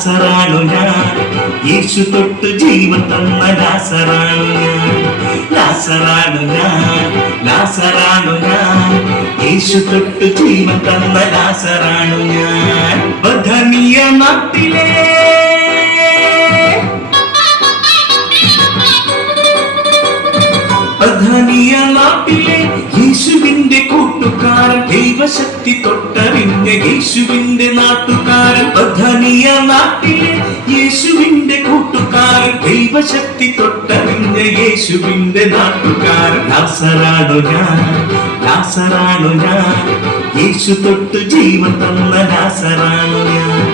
ലാസറാണു ഞാൻ, യേശു തൊട്ട് ജീവൻ തന്ന ലാസറാണു ഞാൻ. ലാസറാണു ഞാൻ, ലാസറാണു ഞാൻ, യേശു തൊട്ട് ജീവൻ തന്ന ലാസറാണു ഞാൻ. ബഥനിയ നാട്ടിലെ ബഥനിയ നാട്ടിലെ യേശുവിന്റെ കൂട്ടുകാരൻ, ദൈവശക്തി തൊട്ടറിഞ്ഞ യേശുവിന്റെ നാട്ടുകാരൻ. ബഥനിയ നാട്ടിലെ യേശുവിന്റെ കൂട്ടുകാരൻ, ദൈവശക്തി തൊട്ടറിഞ്ഞ യേശുവിന്റെ നാട്ടുകാരൻ. ലാസറാണു ഞാൻ, ലാസറാണു ഞാൻ, യേശു തൊട്ട് ജീവൻ തന്ന ലാസറാണു ഞാൻ.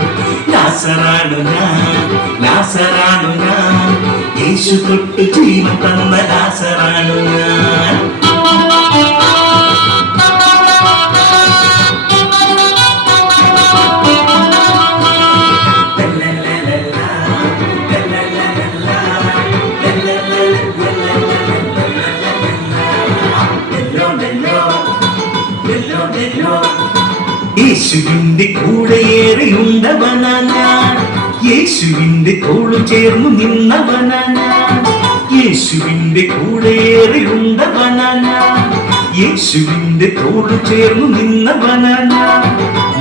ലാസറാണു ഞാൻ, ലാസറാണു ഞാൻ, യേശു തൊട്ട് ജീവൻ തന്ന ലാസറാണു ഞാൻ. യേശുവിന്റെ കൂടെയേറെയുണ്ടവനാ ഞാൻ, യേശുവിന്റെ തോളു ചേർന്നു നിന്നവനാ ഞാൻ. യേശുവിന്റെ കൂടെയേറെയുണ്ടവനാ ഞാൻ, യേശുവിന്റെ തോളു ചേർന്നു നിന്നവനാ ഞാൻ.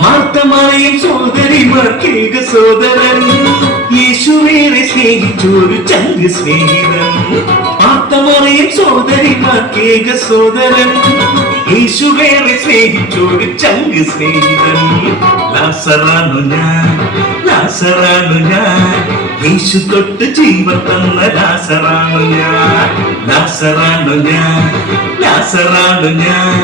മാർത്തമായും സോദരിമാർക്കേക സോദരൻ, യേശുവേറെ സ്നേഹിച്ചൊരു ചങ്ക് സ്നേഹിതൻ. മാർത്തമായും സോദരിമാർക്കേക സോദരൻ, യേശുവേറെ സ്നേഹിച്ചൊരു ചങ്ക് സ്നേഹിതൻ. ലാസറാണു ഞാൻ, ലാസറാണു ഞാൻ, യേശു തൊട്ട് ജീവൻ തന്ന ലാസറാണു ഞാൻ. ലാസറാണു ഞാൻ, ലാസറാണു ഞാൻ,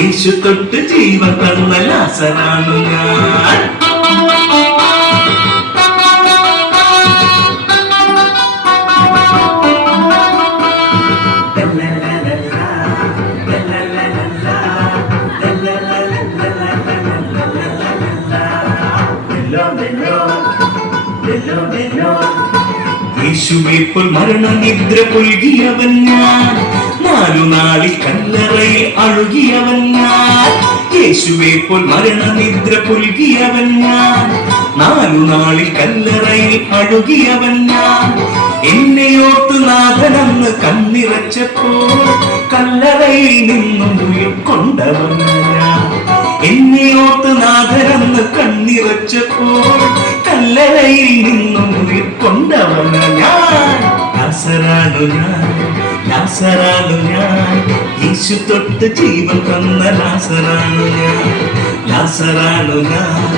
യേശു തൊട്ട് ജീവൻ തന്ന ലാസറാണു ഞാൻ. യേശുവെ പോൽ മരണനിദ്ര പുൽകിയവൻ ഞാൻ, 4 നാളിൽ കല്ലറയിൽ അഴുകിയവൻ ഞാൻ. യേശുവെ പോൽ മരണനിദ്ര പുൽകിയവൻ ഞാൻ, 4 നാളിൽ കല്ലറയിൽ അഴുകിയവൻ ഞാൻ. എന്നെയോർത്ത് നാഥനെന്ന് കണ്ണിറച്ചപ്പോൾ കല്ലറയിൽ നിന്നും ഉയർക്കൊണ്ടവൻ ഞാൻ. എന്നെയോർത്ത് നാഥനെന്ന് കണ്ണിറച്ചപ്പോൾ കല്ലറയിൽ നിന്നും ഉയർക്കൊണ്ടവൻ ഞാൻ. ലാസറാണു ഞാൻ, ലാസറാണു ഞാൻ, യേശു തൊട്ട് ജീവൻ തന്ന ലാസറാണു ഞാൻ. ലാസറാണു ഞാൻ,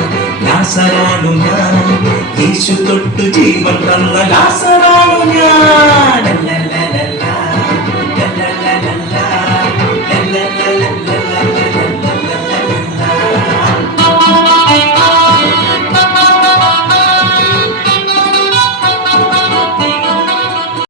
ലാസറാണു ഞാൻ, യേശു തൊട്ട് ജീവൻ തന്ന ലാസറാണു ഞാൻ.